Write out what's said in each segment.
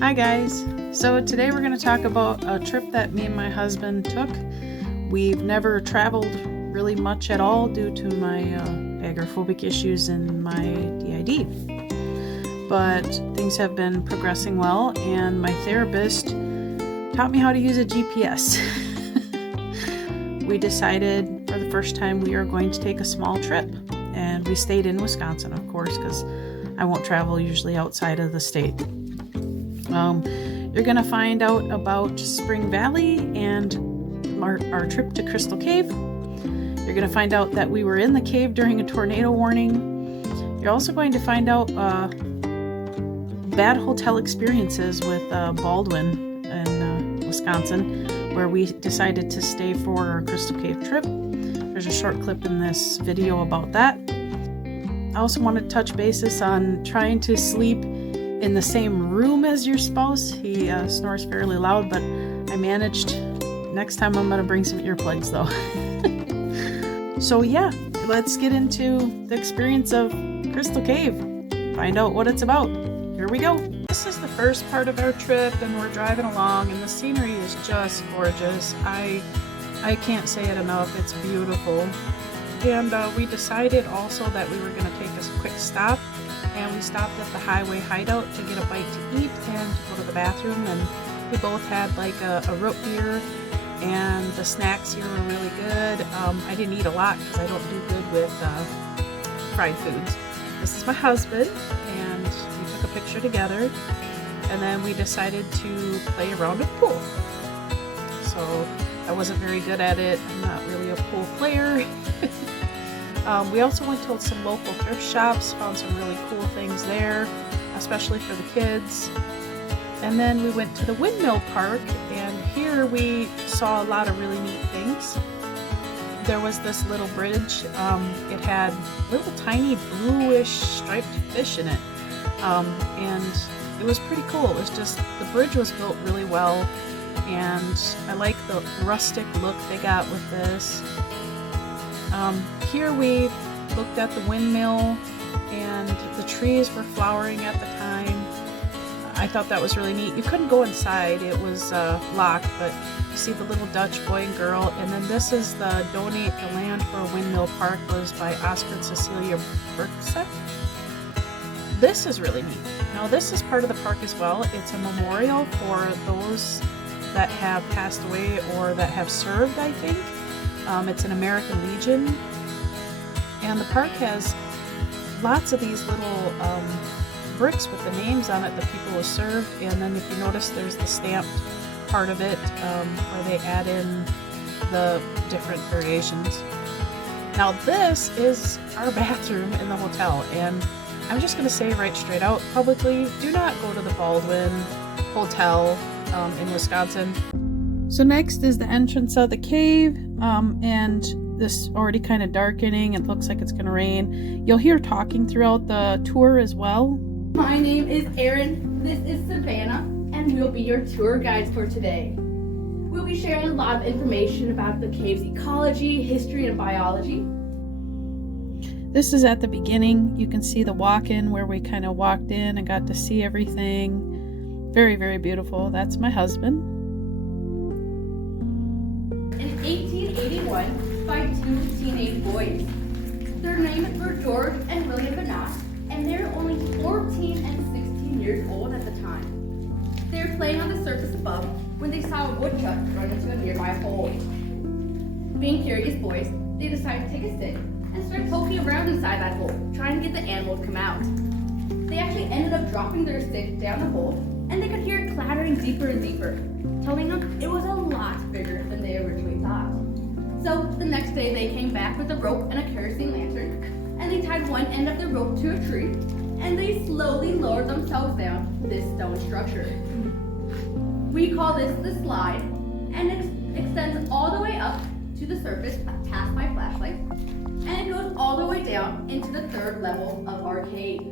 Hi guys, so today we're going to talk about a trip that me and my husband took. We've never traveled really much at all due to my agoraphobic issues and my DID. But things have been progressing well, and my therapist taught me how to use a GPS. We decided for the first time we are going to take a small trip, and we stayed in Wisconsin, of course, because I won't travel usually outside of the state. You're going to find out about Spring Valley and our trip to Crystal Cave. You're going to find out that we were in the cave during a tornado warning. You're also going to find out bad hotel experiences with Baldwin in Wisconsin, where we decided to stay for our Crystal Cave trip. There's a short clip in this video about that. I also want to touch basis on trying to sleep in the same room as your spouse. He snores fairly loud, but I managed. Next time I'm going to bring some earplugs though. So yeah, let's get into the experience of Crystal Cave. Find out what it's about. Here we go. This is the first part of our trip, and we're driving along, and the scenery is just gorgeous. I can't say it enough. It's beautiful. And we decided also that we were going to take a quick stop, and we stopped at the Highway Hideout to get a bite to eat and to go to the bathroom, and we both had like a root beer, and the snacks here were really good. I didn't eat a lot because I don't do good with fried foods. This is my husband, and we took a picture together, and then we decided to play a round of pool. So I wasn't very good at it. I'm not really a pool player. We also went to some local thrift shops, found some really cool things there, especially for the kids. And then we went to the Windmill Park, and here we saw a lot of really neat things. There was this little bridge. It had little tiny bluish striped fish in it, and it was pretty cool. It was just, the bridge was built really well, and I like the rustic look they got with this. Here we looked at the windmill, and the trees were flowering at the time. I thought that was really neat. You couldn't go inside, it was locked, but you see the little Dutch boy and girl. And then this is the Donate the Land for a Windmill Park, was by Oscar and Cecilia Berkset. This is really neat. Now this is part of the park as well. It's a memorial for those that have passed away or that have served, I think. It's an American Legion, and the park has lots of these little bricks with the names on it, the people who served. And then if you notice, there's the stamped part of it where they add in the different variations. Now this is our bathroom in the hotel, and I'm just going to say right straight out publicly, do not go to the Baldwin Hotel in Wisconsin. So next is the entrance of the cave, and this already kind of darkening. It looks like it's going to rain. You'll hear talking throughout the tour as well. My name is Erin, this is Savannah, and we'll be your tour guides for today. We'll be sharing a lot of information about the cave's ecology, history, and biology. This is at the beginning. You can see the walk-in where we kind of walked in and got to see everything. Very, very beautiful. That's my husband. In 1881, by two teenage boys. Their names were George and William Bennett, and they were only 14 and 16 years old at the time. They were playing on the surface above when they saw a woodchuck run into a nearby hole. Being curious boys, they decided to take a stick and start poking around inside that hole, trying to get the animal to come out. They actually ended up dropping their stick down the hole, and they could hear it clattering deeper and deeper, telling them it was a lot bigger than they originally thought. So the next day they came back with a rope and a kerosene lantern, and they tied one end of the rope to a tree, and they slowly lowered themselves down this stone structure. We call this the slide, and it extends all the way up to the surface past my flashlight, and it goes all the way down into the third level of our cave.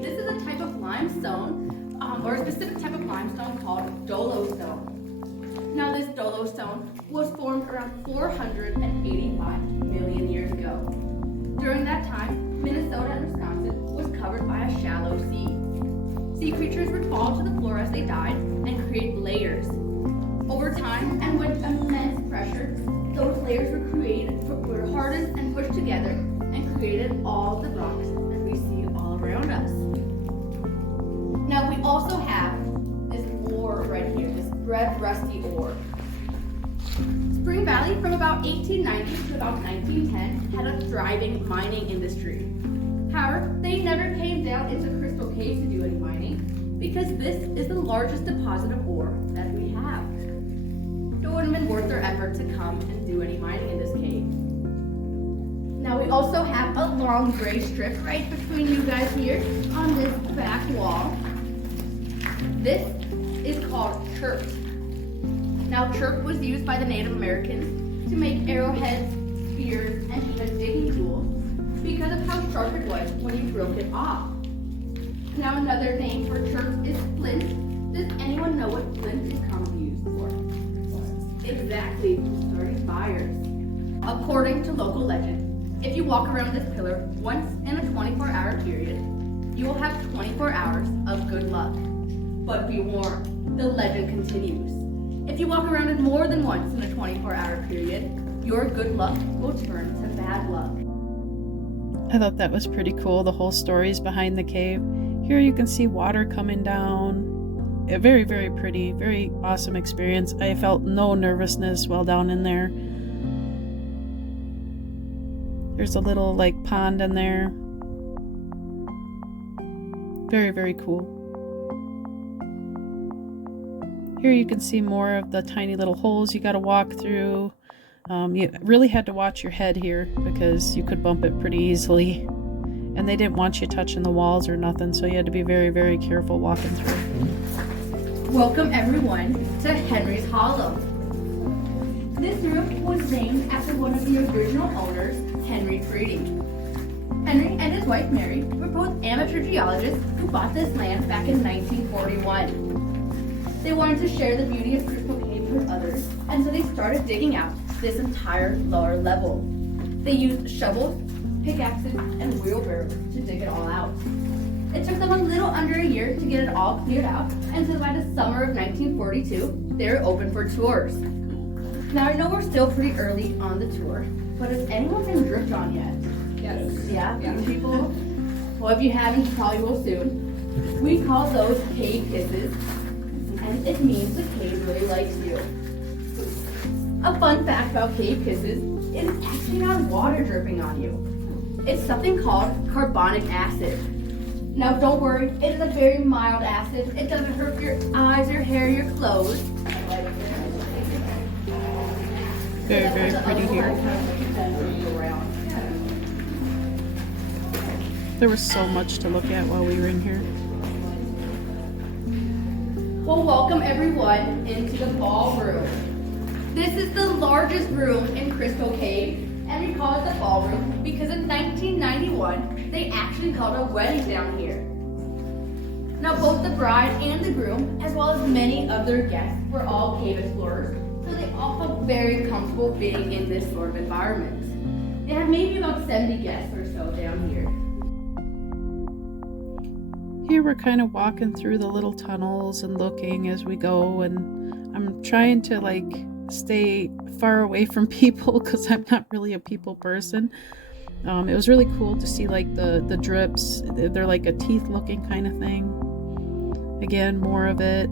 This is a type of limestone, or a specific type of limestone called dolostone. Now this dolostone was formed around 485 million years ago. During that time, Minnesota and Wisconsin was covered by a shallow sea. Sea creatures would fall to the floor as they died and create layers. Over time and with immense pressure, those layers were hardened and pushed together and created all the rocks that we see all around us. Now we also have this ore right here, this red rusty ore. Spring Valley from about 1890 to about 1910 had a thriving mining industry. However, they never came down into Crystal Cave to do any mining because this is the largest deposit of ore that we have. It wouldn't have been worth their effort to come and do any mining in this cave. Now we also have a long gray strip right between you guys here on this back wall. This is called chert. Now chert was used by the Native Americans to make arrowheads, spears, and even digging tools because of how sharp it was when you broke it off. Now another name for chert is flint. Does anyone know what flint is commonly used for? Exactly, starting fires. According to local legend, if you walk around this pillar once in a 24-hour period, you will have 24 hours of good luck. But be warned, the legend continues. If you walk around it more than once in a 24-hour period, your good luck will turn to bad luck. I thought that was pretty cool, the whole stories behind the cave. Here you can see water coming down. A very, very pretty, very awesome experience. I felt no nervousness while down in there. There's a little like pond in there. Very, very cool. Here you can see more of the tiny little holes you got to walk through. You really had to watch your head here because you could bump it pretty easily. And they didn't want you touching the walls or nothing, so you had to be very, very careful walking through. Welcome everyone to Henry's Hollow. This room was named after one of the original owners, Henry Freedy. Henry and his wife Mary were both amateur geologists who bought this land back in 1941. They wanted to share the beauty of Crystal Cave with others, and so they started digging out this entire lower level. They used shovels, pickaxes, and wheelbarrows to dig it all out. It took them a little under a year to get it all cleared out, and so by the summer of 1942, they were open for tours. Now I know we're still pretty early on the tour, but has anyone been drift on yet? Yes. Yeah, people? Well, if you haven't, you probably will soon. We call those cave kisses, and it means the cave really likes you. A fun fact about cave kisses is it's actually not water dripping on you. It's something called carbonic acid. Now don't worry, it is a very mild acid. It doesn't hurt your eyes, your hair, your clothes. Very, very pretty here. There was so much to look at while we were in here. Well, welcome everyone into the ballroom. This is the largest room in Crystal Cave, and we call it the ballroom because in 1991, they actually held a wedding down here. Now both the bride and the groom, as well as many other guests, were all cave explorers, so they all felt very comfortable being in this sort of environment. They had maybe about 70 guests or so down here. Here we're kind of walking through the little tunnels and looking as we go, and I'm trying to like stay far away from people because I'm not really a people person. It was really cool to see like the drips. They're like a teeth looking kind of thing. Again, more of it.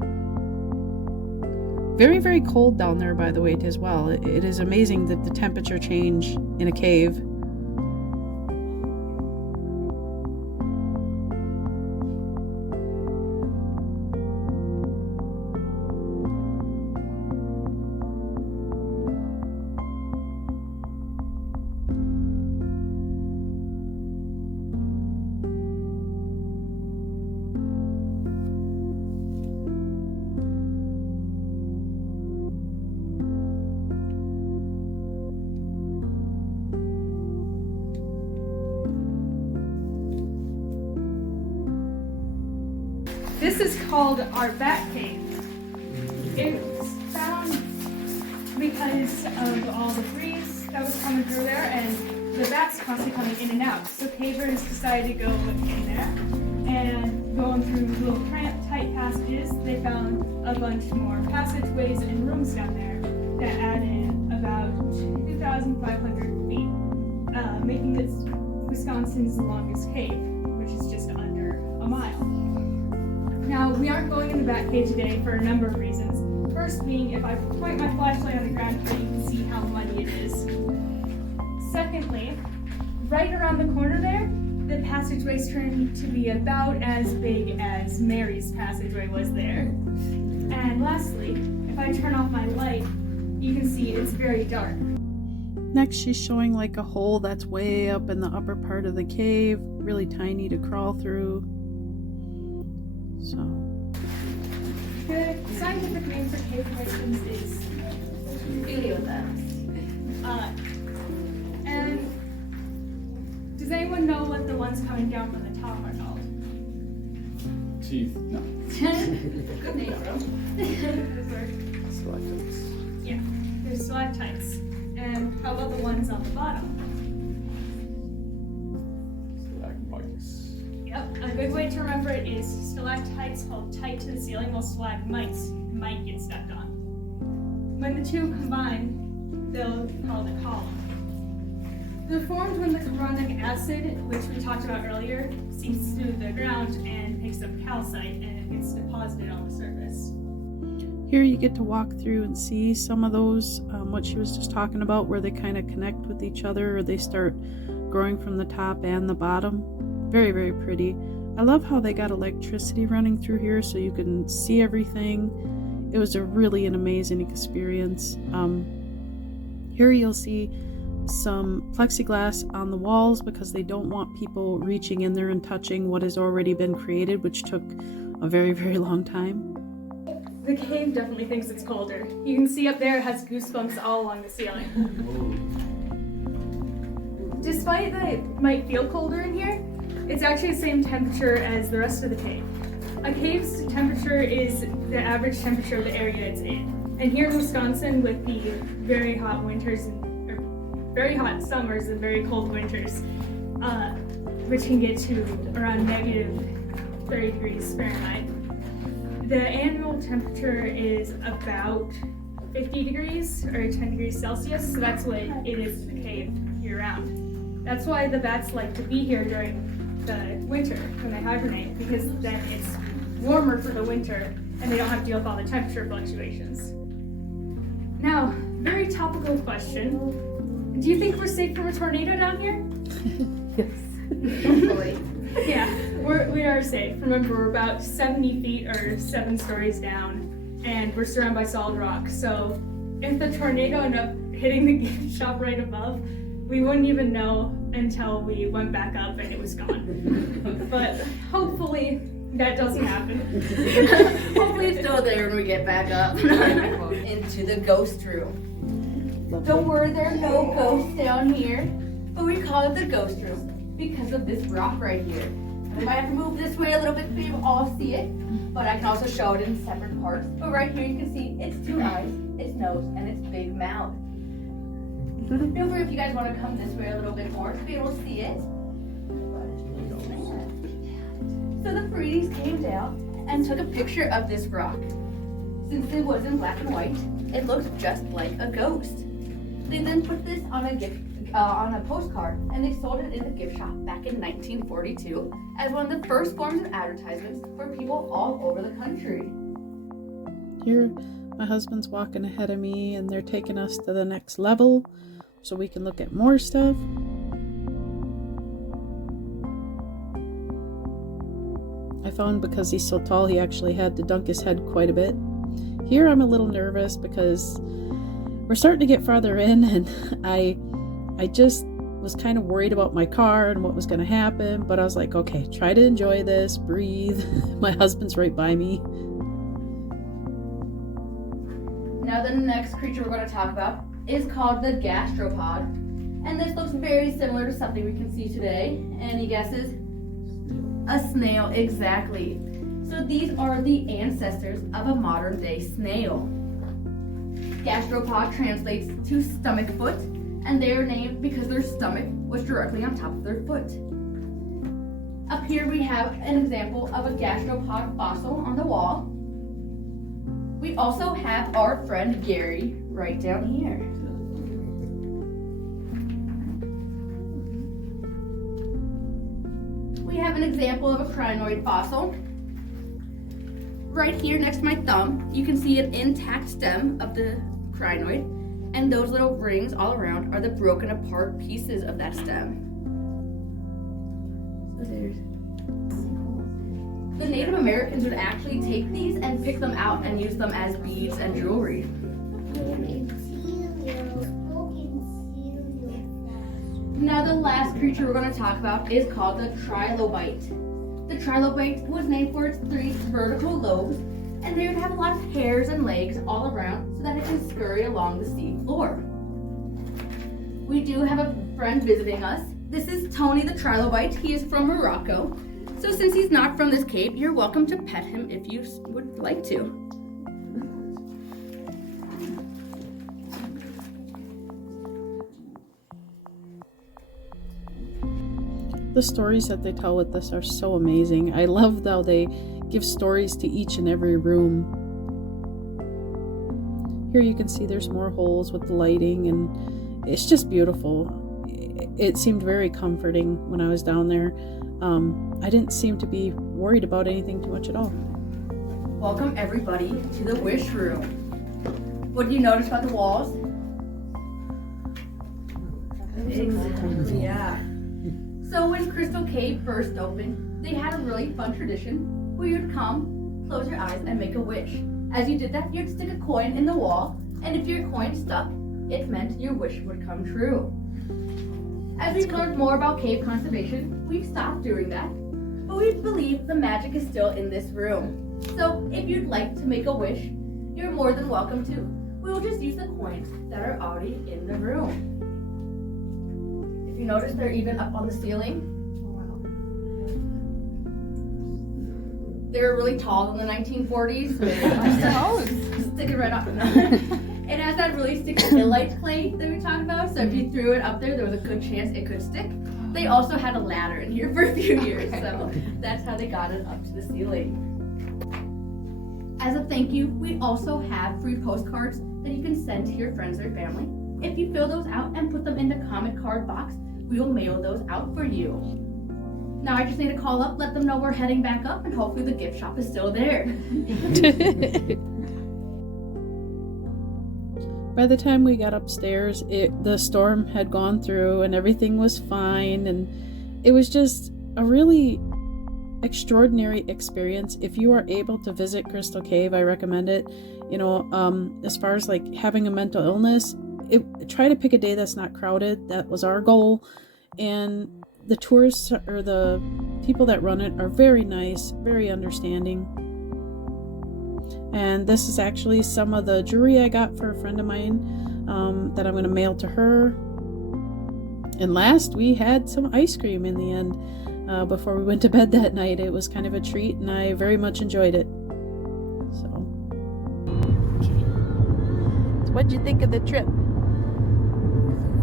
Very, very cold down there, by the way, as well. It is amazing that the temperature change in a cave. This is called our bat cave. It's found because of all the breeze that was coming through there and the bats constantly coming in and out. So cavers decided to go in there And going through little cramped, tight passages, they found a bunch more passageways and rooms down there that add in about 2,500 feet, making this Wisconsin's longest cave, which is just under a mile. Now, we aren't going in the Batcave today for a number of reasons. First being, if I point my flashlight on the ground here, you can see how muddy it is. Secondly, right around the corner there, the passageways turn to be about as big as Mary's passageway was there. And lastly, if I turn off my light, you can see it's very dark. Next, she's showing like a hole that's way up in the upper part of the cave, really tiny to crawl through. So, The scientific name for cave formations is and does anyone know what the ones coming down from the top are called? Teeth. No. Good name, bro. Stalactites. Yeah, there's stalactites. And how about the ones on the bottom? Stalagmites. Yep, a good way to remember it is stalactites hold tight to the ceiling while stalagmites might get stepped on. When the two combine, they'll be called a column. They're formed when the chloronic acid, which we talked about earlier, sinks through the ground and picks up calcite and it gets deposited on the surface. here you get to walk through and see some of those, what she was just talking about, where they kind of connect with each other, or they start growing from the top and the bottom. Very, very pretty. I love how they got electricity running through here so you can see everything. It was an amazing experience. Here you'll see some plexiglass on the walls because they don't want people reaching in there and touching what has already been created, which took a very, very long time. The cave definitely thinks it's colder. You can see up there it has goosebumps all along the ceiling. Despite that it might feel colder in here, it's actually the same temperature as the rest of the cave. A cave's temperature is the average temperature of the area it's in. And here in Wisconsin, with the very hot winters, or very hot summers and very cold winters, which can get to around negative 30 degrees Fahrenheit, the annual temperature is about 50 degrees or 10 degrees Celsius, so that's what it is in the cave year-round. That's why the bats like to be here during the winter when they hibernate, because then it's warmer for the winter and they don't have to deal with all the temperature fluctuations. Now, very topical question. Do you think we're safe from a tornado down here? Hopefully. Yeah, we are safe. Remember, we're about 70 feet or 7 stories down, and we're surrounded by solid rock. So if the tornado ended up hitting the gift shop right above, we wouldn't even know until we went back up and it was gone. But hopefully that doesn't happen. Hopefully it's still there when we get back up into the ghost room. Don't worry, there are no ghosts down here, but we call it the ghost room because of this rock right here. I might have to move this way a little bit so you all see it, but I can also show it in separate parts. But right here you can see its 2 eyes, its nose, and its big mouth. Feel free if you guys want to come this way a little bit more to be able to see it. So the Freedies came down and took a picture of this rock. Since it was in black and white, it looked just like a ghost. They then put this on a postcard, and they sold it in the gift shop back in 1942 as one of the first forms of advertisements for people all over the country. Here, my husband's walking ahead of me, and they're taking us to the next level so we can look at more stuff. I found because he's so tall, he actually had to dunk his head quite a bit. Here I'm a little nervous because we're starting to get farther in, and I just was kind of worried about my car and what was going to happen, but I was like, okay, try to enjoy this, breathe. My husband's right by me. Now the next creature we're going to talk about is called the gastropod. And this looks very similar to something we can see today. Any guesses? A snail, exactly. So these are the ancestors of a modern day snail. Gastropod translates to stomach foot, and they are named because their stomach was directly on top of their foot. Up here we have an example of a gastropod fossil on the wall. We also have our friend Gary right down here. We have an example of a crinoid fossil. Right here next to my thumb, you can see an intact stem of the crinoid, and those little rings all around are the broken apart pieces of that stem. So there's the Native Americans would actually take these and pick them out and use them as beads and jewelry. Now the last creature we're going to talk about is called the trilobite. The trilobite was named for its 3 vertical lobes, and they would have a lot of hairs and legs all around so that it can scurry along the sea floor. We do have a friend visiting us. This is Tony the trilobite. He is from Morocco. So since he's not from this cave, you're welcome to pet him if you would like to. The stories that they tell with this are so amazing. I love how they give stories to each and every room. Here you can see there's more holes with the lighting, and it's just beautiful. It seemed very comforting when I was down there. I didn't seem to be worried about anything too much at all. Welcome everybody to the wish room. What do you notice about the walls? Exactly, yeah. So when Crystal Cave first opened, they had a really fun tradition where you'd come, close your eyes, and make a wish. As you did that, you'd stick a coin in the wall, and if your coin stuck, it meant your wish would come true. As we've learned more about cave conservation, we've stopped doing that, but we believe the magic is still in this room. So if you'd like to make a wish, you're more than welcome to. We will just use the coins that are already in the room. If you notice, they're even up on the ceiling. They were really tall in the 1940s. Stick it right up. It has that really sticky hillite clay that we talked about, so if you threw it up there, there was a good chance it could stick. They also had a ladder in here for a few years, so that's how they got it up to the ceiling. As a thank you, we also have free postcards that you can send to your friends or family. If you fill those out and put them in the comment card box, we will mail those out for you. Now I just need to call up, let them know we're heading back up, and hopefully the gift shop is still there. By the time we got upstairs, the storm had gone through and everything was fine, and it was just a really extraordinary experience. If you are able to visit Crystal Cave, I recommend it. You know, as far as like having a mental illness, try to pick a day that's not crowded. That was our goal. And the tourists or the people that run it are very nice, very understanding. And this is actually some of the jewelry I got for a friend of mine that I'm going to mail to her. And last, we had some ice cream in the end before we went to bed that night. It was kind of a treat, and I very much enjoyed it. So what'd you think of the trip?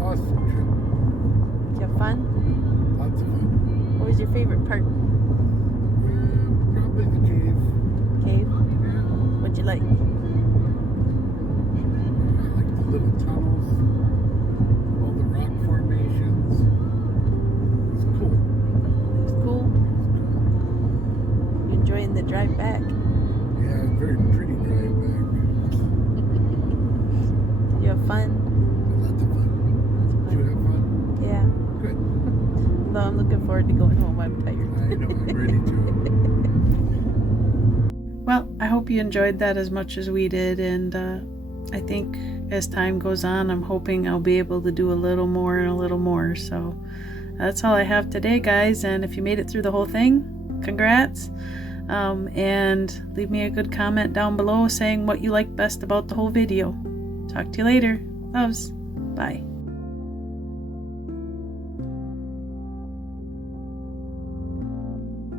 Awesome trip. Did you have fun? Lots of fun. What was your favorite part? Probably the cave. Cave? Yeah. What'd you like? I like the little tunnels, all the rock formations. It's cool. It was cool. You enjoying the drive back? Yeah, very pretty drive back. Did you have fun? Lots of fun. Did you have fun? Yeah. Good. Though I'm looking forward to going home. I'm tired. I know, I'm ready to. Well, I hope you enjoyed that as much as we did, and I think as time goes on, I'm hoping I'll be able to do a little more and a little more. So that's all I have today, guys, and if you made it through the whole thing, congrats. And leave me a good comment down below saying what you liked best about the whole video. Talk to you later. Loves. Bye.